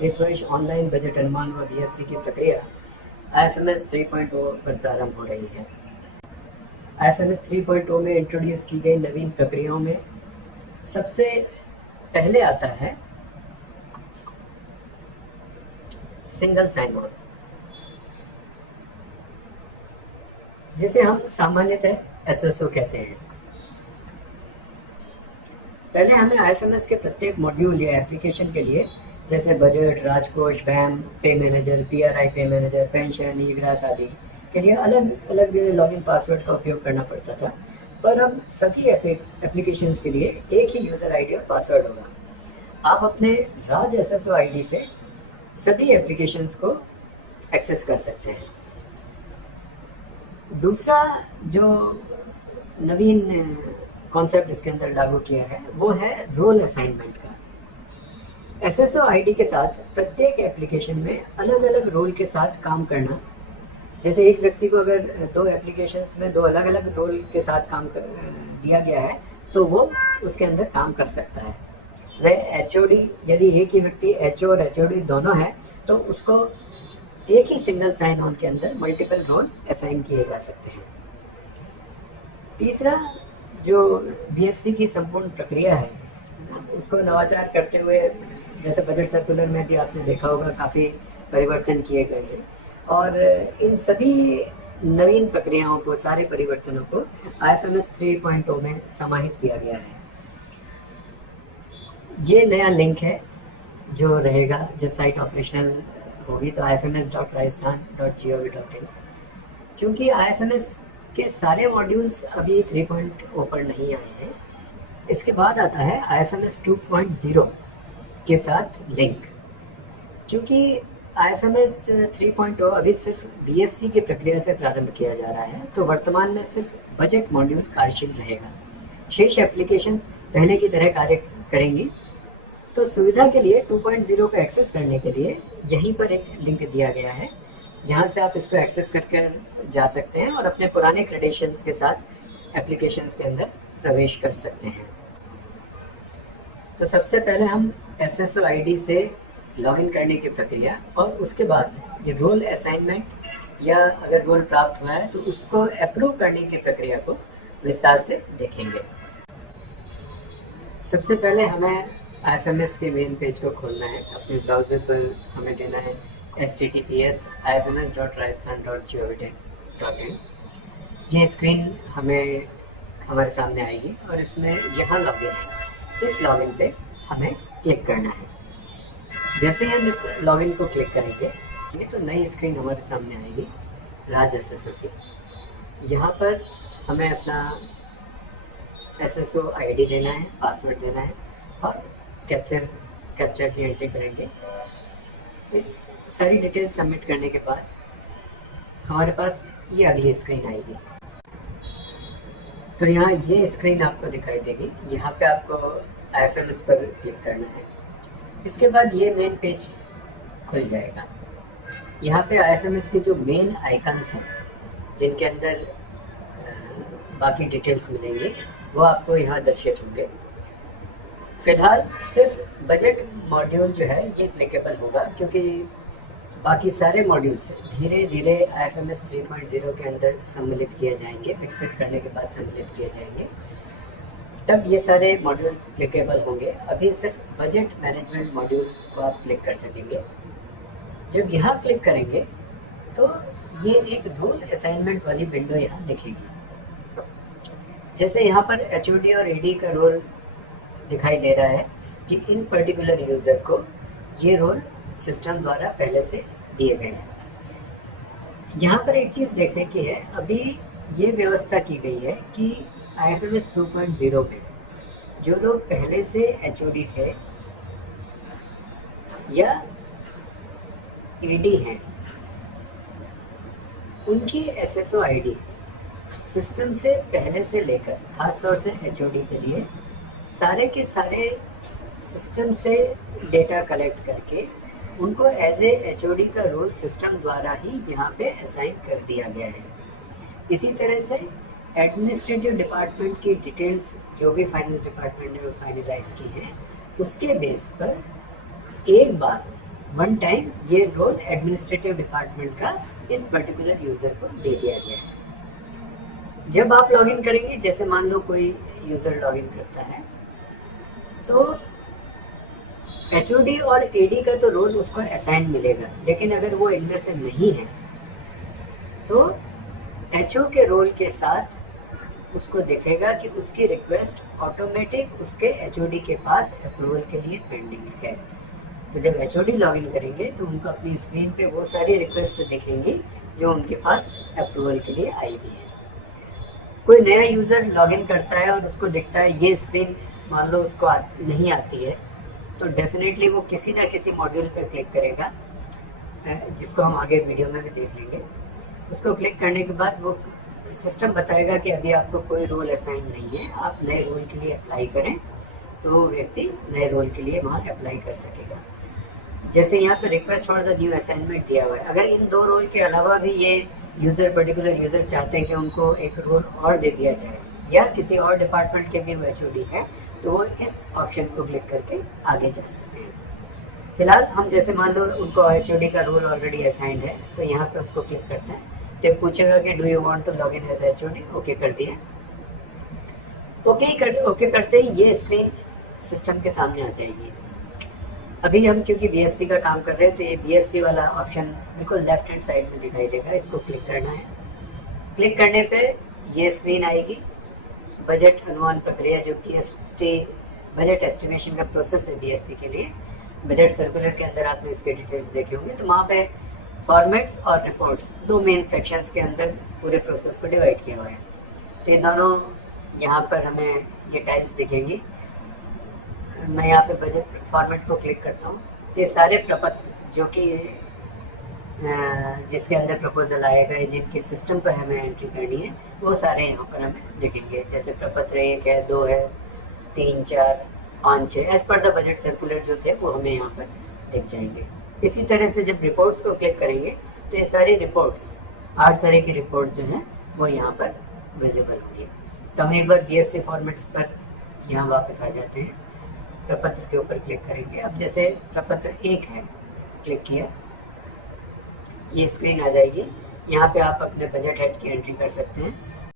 इस वर्ष online budget अनुमान व बीएफसी की प्रक्रिया IFMS 3.0 पर प्रारंभ हो रही है। IFMS 3.0 में इंट्रोड्यूस की गई नवीन प्रक्रियाओं में सबसे पहले आता है सिंगल साइन ऑन, जिसे हम सामान्यतः SSO कहते हैं। पहले हमें IFMS के प्रत्येक मॉड्यूल या एप्लीकेशन के लिए जैसे बजट, राजकोष, वैम, पे मैनेजर, PRI पे मैनेजर, पेंशन, ईग्रास आदि के लिए अलग अलग लॉगिन पासवर्ड का उपयोग करना पड़ता था, पर अब सभी एप्लीकेशंस के लिए एक ही यूजर आईडी और पासवर्ड होगा। आप अपने राज SSO आईडी से सभी एप्लीकेशंस को एक्सेस कर सकते हैं। दूसरा जो नवीन कॉन्सेप्ट इसके अंदर लागू किया है वो है रोल असाइनमेंट का। SSO आईडी के साथ प्रत्येक एप्लीकेशन में अलग अलग रोल के साथ काम करना। जैसे एक व्यक्ति को अगर दो एप्लीकेशंस में दो अलग अलग रोल के साथ काम दिया गया है तो वो उसके अंदर काम कर सकता है। वह HOD, यदि एक ही व्यक्ति HO और HOD दोनों है तो उसको एक ही सिंगल साइन ऑन के अंदर मल्टीपल रोल असाइन किए जा सकते हैं। तीसरा जो BFC की संपूर्ण प्रक्रिया है उसको नवाचार करते हुए, जैसे बजट सर्कुलर में भी आपने देखा होगा, काफ़ी परिवर्तन किए गए हैं और इन सभी नवीन प्रक्रियाओं को, सारे परिवर्तनों को IFMS 3.0 में समाहित किया गया है। ये नया लिंक है जो रहेगा जब साइट ऑपरेशनल होगी तो ifms.rajasthan.gov.in। क्योंकि IFMS के सारे मॉड्यूल्स अभी 3.0 पर नहीं आए हैं, इसके बाद आता है IFMS 2.0 के साथ लिंक। क्योंकि IFMS 3.0 अभी सिर्फ BFC की प्रक्रिया से प्रारंभ किया जा रहा है तो वर्तमान में सिर्फ बजट मॉड्यूल कार्यशील रहेगा, शेष एप्लीकेशंस पहले की तरह कार्य करेंगी। तो सुविधा के लिए 2.0 को एक्सेस करने के लिए यहीं पर एक लिंक दिया गया है जहां से आप इसको एक्सेस करके जा सकते हैं और अपने पुराने क्रेडेंशियल्स के साथ एप्लीकेशंस के अंदर प्रवेश कर सकते हैं। तो सबसे पहले हम SSO आईडी से लॉगिन करने की प्रक्रिया और उसके बाद ये रोल असाइनमेंट या अगर रोल प्राप्त हुआ है तो उसको अप्रूव करने की प्रक्रिया को विस्तार से देखेंगे। सबसे पहले हमें IFMS के मेन पेज को खोलना है। अपने ब्राउज़र पर हमें देना है https://ifms.rajasthan.gov.in। ये स्क्रीन हमारे सामने आएगी और इसमें यहाँ लॉगिन है, इस लॉगिन पे हमें क्लिक करना है। जैसे ही हम इस लॉगिन को क्लिक करेंगे तो नई स्क्रीन हमारे सामने आएगी राज SSO की। यहाँ पर हमें अपना SSO आईडी देना है, पासवर्ड देना है और कैप्चर की एंट्री करेंगे। इस सारी डिटेल सबमिट करने के बाद हमारे पास ये अगली स्क्रीन आएगी। तो यहाँ ये स्क्रीन आपको दिखाई देगी, यहाँ पे आपको IFMS पर क्लिक करना है। इसके बाद ये मेन पेज खुल जाएगा। यहाँ पे IFMS के जो मेन आइकन्स हैं जिनके अंदर बाकी डिटेल्स मिलेंगे वो आपको यहाँ दर्शित होंगे। फिलहाल सिर्फ बजट मॉड्यूल जो है ये क्लिकेबल होगा, क्योंकि बाकी सारे मॉड्यूल्स धीरे धीरे IFMS 3.0 के अंदर सम्मिलित किए जाएंगे, विकसित करने के बाद सम्मिलित किए जाएंगे, तब ये सारे मॉड्यूल क्लिकेबल होंगे। अभी सिर्फ बजट मैनेजमेंट मॉड्यूल को आप क्लिक कर सकेंगे। जब यहाँ क्लिक करेंगे तो ये एक रोल असाइनमेंट वाली विंडो यहाँ दिखेगी। जैसे यहाँ पर HOD और AD का रोल दिखाई दे रहा है कि इन पर्टिकुलर यूजर को ये रोल सिस्टम द्वारा पहले से दिए गए हैं। यहाँ पर एक चीज देखने की है, अभी ये व्यवस्था की गई है कि IFMS 2.0 में जो लोग पहले से HOD थे या AD हैं, उनकी SSO आईडी सिस्टम से पहले से लेकर खासतौर से HOD के लिए सारे के सारे सिस्टम से डेटा कलेक्ट करके उनको एज ए HOD का रोल सिस्टम द्वारा ही यहाँ पे असाइन कर दिया गया है। इसी तरह से एडमिनिस्ट्रेटिव डिपार्टमेंट की डिटेल्स जो भी फाइनेंस डिपार्टमेंट ने फाइनलाइज की हैं, उसके बेस पर एक बार वन टाइम ये रोल एडमिनिस्ट्रेटिव डिपार्टमेंट का इस पर्टिकुलर यूजर को दे दिया गया है। जब आप लॉगिन करेंगे, जैसे मान लो कोई यूजर लॉगिन करता है, तो एचओडी और एडी का तो रोल उसको असाइन मिलेगा, लेकिन अगर वो इनमें से नहीं है तो एचओ के रोल के साथ उसको दिखेगा कि उसकी रिक्वेस्ट ऑटोमेटिक उसके एचओडी के पास अप्रूवल के लिए पेंडिंग है। तो जब एचओडी लॉगिन करेंगे तो उनको अपनी स्क्रीन पे वो सारी रिक्वेस्ट दिखेंगी जो उनके पास अप्रूवल के लिए आई हुई है। कोई नया यूजर लॉगिन करता है और उसको दिखता है ये स्क्रीन, मान लो उसको नहीं आती है, तो डेफिनेटली वो किसी ना किसी मॉड्यूल पर क्लिक करेगा, जिसको हम आगे वीडियो में भी देख लेंगे। उसको क्लिक करने के बाद वो सिस्टम बताएगा कि अभी आपको कोई रोल असाइन नहीं है, आप नए रोल के लिए अप्लाई करें, तो वो व्यक्ति नए रोल के लिए वहाँ अप्लाई कर सकेगा। जैसे यहाँ पे request for the new assignment दिया हुआ है, अगर इन दो रोल के अलावा भी ये पर्टिकुलर यूजर चाहते हैं कि उनको एक रोल और दे दिया जाए या किसी और डिपार्टमेंट के भी वो एचओडी है, तो वो इस ऑप्शन को क्लिक करके आगे जा सकते हैं। फिलहाल हम जैसे मान लो उनको एचओडी का रोल ऑलरेडी असाइंड है, तो यहाँ पे उसको क्लिक करते हैं, तो पूछेगा कि do you want to log in as HOD. Okay कर दिया। ओके करते ही ये स्क्रीन सिस्टम के सामने आ जाएगी। अभी हम क्योंकि बीएफसी का काम कर रहे हैं, तो ये बीएफसी वाला ऑप्शन बिल्कुल लेफ्ट हैंड साइड में दिखाई देगा, इसको क्लिक करना है। क्लिक करने पे ये स्क्रीन आएगी, बजट अनुमान प्रक्रिया, जो बीएफसी बजट एस्टिमेशन का प्रोसेस है बीएफसी के लिए। बजट सर्कुलर के अंदर आपने इसके डिटेल्स देखे होंगे, तो वहाँ पे फॉर्मेट्स और रिपोर्ट्स, दो मेन सेक्शंस के अंदर पूरे प्रोसेस को डिवाइड किया हुआ है। तो ये दोनों यहाँ पर हमें ये टाइल्स दिखेंगी। मैं यहाँ पे बजट फॉर्मेट को क्लिक करता हूँ, ये सारे प्रपत्र जो कि जिसके अंदर प्रपोजल आएगा, जिनके सिस्टम पर हमें एंट्री करनी है, वो सारे यहाँ पर हमें दिखेंगे। जैसे प्रपत्र 1 है, 2 है, 3, 4, 5, 6 as per the budget circular जो थे वो हमें यहाँ पर दिख जाएंगे। इसी तरह से जब रिपोर्ट्स को क्लिक करेंगे तो ये सारी रिपोर्ट्स, 8 तरह की रिपोर्ट जो है वो यहाँ पर विजिबल होंगी। तो हम एक बार बीएफसी फॉर्मेट्स पर यहाँ वापस आ जाते हैं, प्रपत्र के ऊपर क्लिक करेंगे। अब जैसे प्रपत्र 1 है, क्लिक किया, ये स्क्रीन आ जाएगी। यहाँ पे आप अपने बजट हेड की एंट्री कर सकते हैं।